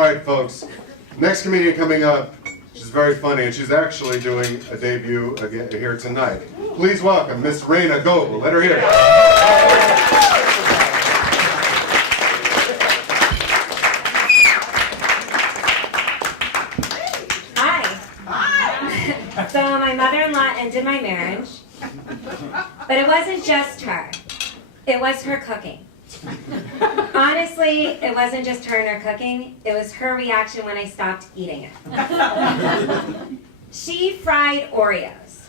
All right, folks. Next comedian coming up, she's very funny, and she's actually doing a debut again here tonight. Please welcome Miss Reyna Gobel. Let her hear it. Hi. So my mother-in-law ended my marriage, but it wasn't just her. It was her cooking. Honestly, it wasn't just her and her cooking. It was her reaction when I stopped eating it. She fried Oreos.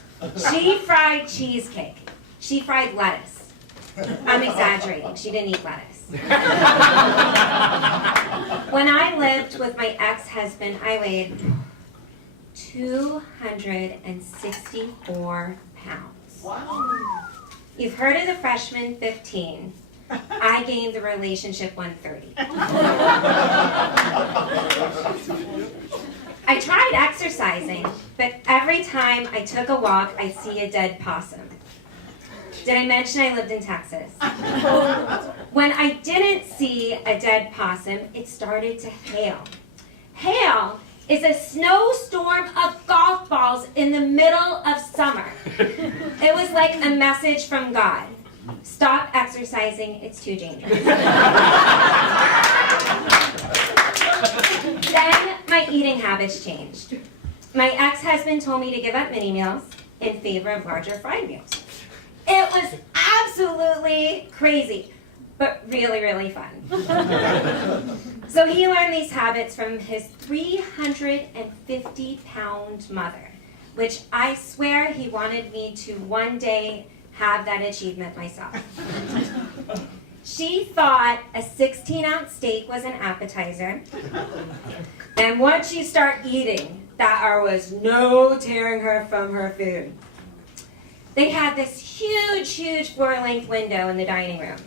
She fried cheesecake. She fried lettuce. I'm exaggerating. She didn't eat lettuce. When I lived with my ex-husband, I weighed 264 pounds. Wow. You've heard of the freshman 15. I gained the relationship 130. I tried exercising, but every time I took a walk, I'd see a dead possum. Did I mention I lived in Texas? When I didn't see a dead possum, it started to hail. Hail is a snowstorm of golf balls in the middle of summer. It was like a message from God. Stop exercising, it's too dangerous. Then my eating habits changed. My ex-husband told me to give up mini meals in favor of larger fried meals. It was absolutely crazy, but really, really fun. So he learned these habits from his 350-pound mother, which I swear he wanted me to one day have that achievement myself. She thought a 16-ounce steak was an appetizer, and once you start eating, there was no tearing her from her food. They had this huge floor-length window in the dining room.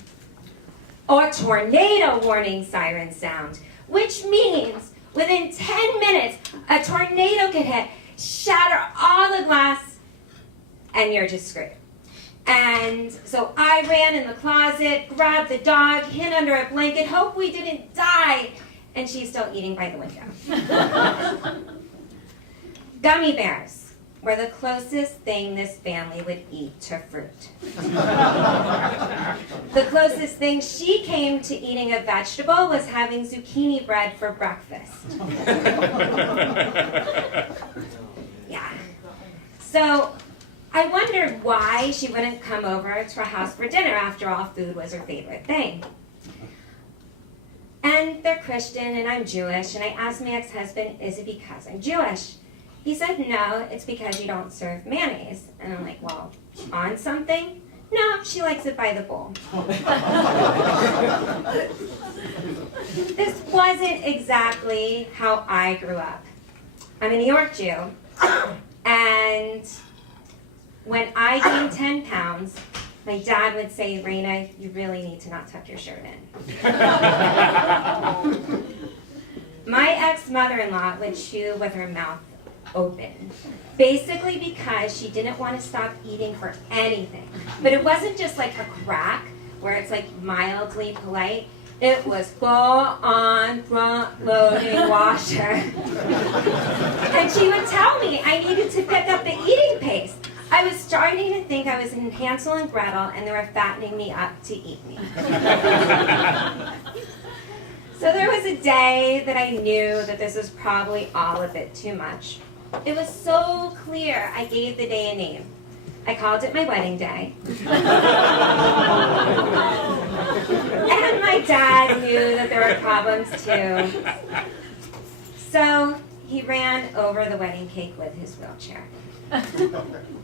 A tornado warning siren sound, which means within 10 minutes, a tornado could hit, shatter all the glass, and you're just screwed. And so I ran in the closet, grabbed the dog, hid under a blanket, hope we didn't die, and she's still eating by the window. Gummy bears were the closest thing this family would eat to fruit. The closest thing she came to eating a vegetable was having zucchini bread for breakfast. Yeah. So I wondered why she wouldn't come over to our house for dinner. After all, food was her favorite thing. And they're Christian and I'm Jewish, and I asked my ex-husband, is it because I'm Jewish? He said, no, it's because you don't serve mayonnaise. And I'm like, well, on something? No, she likes it by the bowl. This wasn't exactly how I grew up. I'm a New York Jew, and when I gained 10 pounds, my dad would say, Reyna, you really need to not tuck your shirt in. My ex-mother-in-law would chew with her mouth open, basically because she didn't want to stop eating for anything. But it wasn't just like a crack, where it's like mildly polite. It was full-on front-loading washer. And she would tell me I needed to pick up the eating pace. I was starting to think I was in Hansel and Gretel and they were fattening me up to eat me. So there was a day that I knew that this was probably all a bit too much. It was so clear I gave the day a name. I called it my wedding day. And my dad knew that there were problems too. So he ran over the wedding cake with his wheelchair.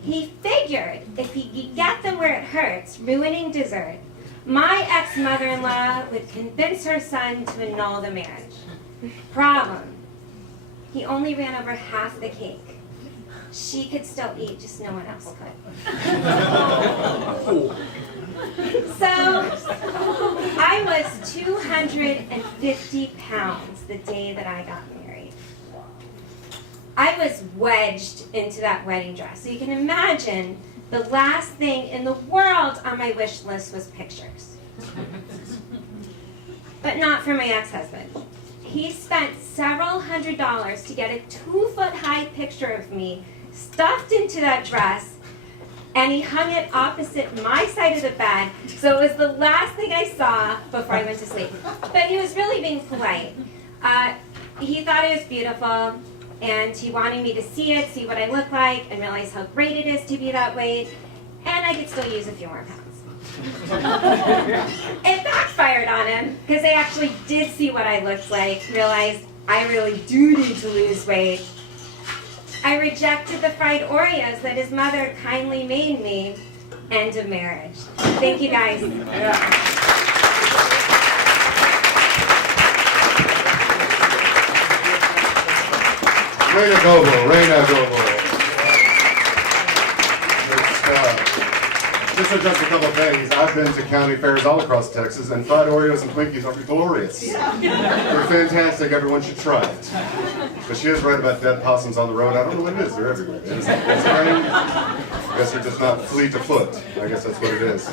He figured if he could get them where it hurts, ruining dessert, my ex-mother-in-law would convince her son to annul the marriage. Problem, he only ran over half the cake. She could still eat, just no one else could. So, I was 250 pounds the day that I got married. I was wedged into that wedding dress. So you can imagine the last thing in the world on my wish list was pictures. But not for my ex-husband. he spent several $100s to get a 2-foot-high picture of me stuffed into that dress, and he hung it opposite my side of the bed, so it was the last thing I saw before I went to sleep. But he was really being polite. He thought it was beautiful, and he wanted me to see it, see what I look like, and realize how great it is to be that weight, and I could still use a few more pounds. It backfired on him, because they actually did see what I looked like, realized I really do need to lose weight. I rejected the fried Oreos that his mother kindly made me. End of marriage. Thank you, guys. Reyna Gobel, Reyna Gobel. Just a couple of things. I've been to county fairs all across Texas, and fried Oreos and Twinkies are glorious. They're fantastic. Everyone should try it. But she is right about dead possums on the road. I don't know what it is. They're everywhere. Is it rain? I guess they're just not fleet of foot. I guess that's what it is.